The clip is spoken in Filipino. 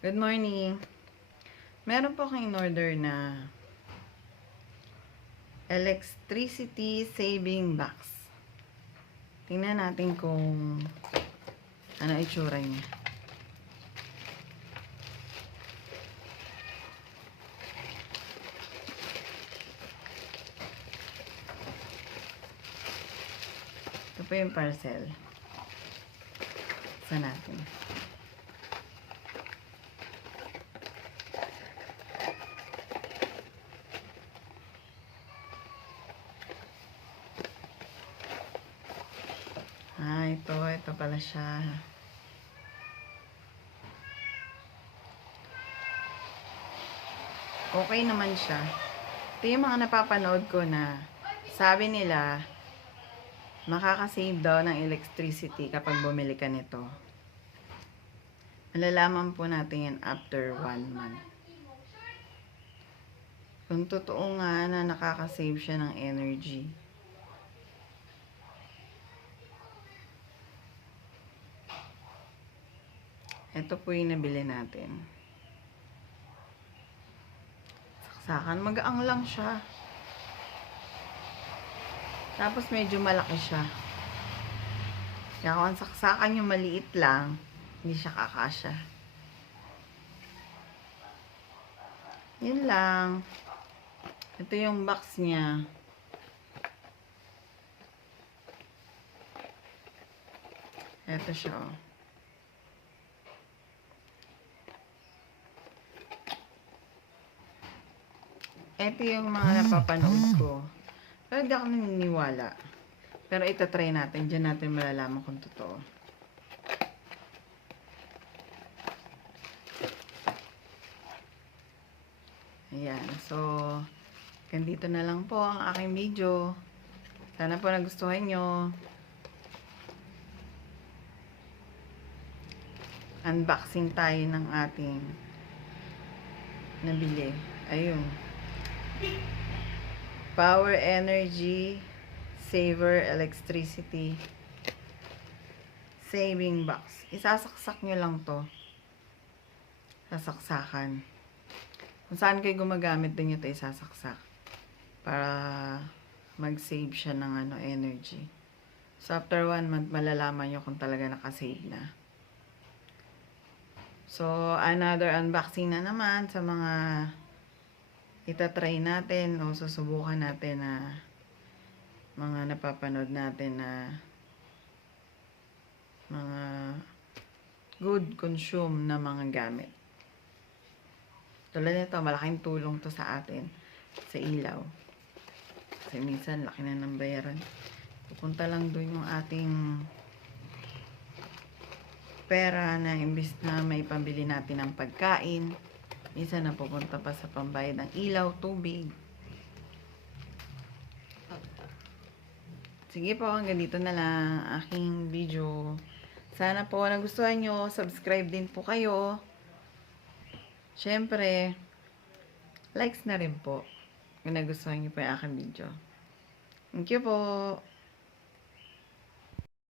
Good morning. Meron po akong in-order na electricity saving box. Tingnan natin kung ano itsura niya. Ito po yung parcel. Sa natin. Ito pala siya. Okay naman siya. Ito yung mga napapanood ko na sabi nila makakasave daw ng electricity kapag bumili ka nito. Malalaman po natin yan after 1 month. Kung totoo nga na nakakasave siya ng energy. Ito po yung nabili natin. Saksakan. Magaang lang siya. Tapos medyo malaki siya. Kaya kung saksakan yung maliit lang, hindi siya kakasya. Yun lang. Ito yung box niya. Ito siya, oh. Ito yung mga napapanood ko. Pero hindi ako naniniwala. Pero itatry natin. Diyan natin malalaman kung totoo. Ayan. So, ganito na lang po ang aking video. Sana po nagustuhan nyo. Unboxing tayo ng ating nabili. Ayun. Power Energy Saver Electricity Saving Box. Isasaksak nyo lang to. Sasaksakan. Kung saan kayo gumagamit din ito isasaksak. Para mag-save siya ng energy. So after 1 month, malalaman nyo kung talaga nakasave na. So another unboxing na naman sa mga itatry natin o susubukan natin na mga napapanood natin na mga good consume na mga gamit. Tulad nito, malaking tulong to sa atin sa ilaw. Kasi minsan laki na ng bayaran. Pupunta lang doon yung ating pera na imbis na may pambili natin ng pagkain. Minsan napupunta pa sa pambayad ng ilaw, tubig. Sige po, hanggang dito na lang aking video. Sana po nagustuhan nyo. Subscribe din po kayo. Siyempre, likes na rin po. Kung nagustuhan nyo po yung aking video. Thank you po.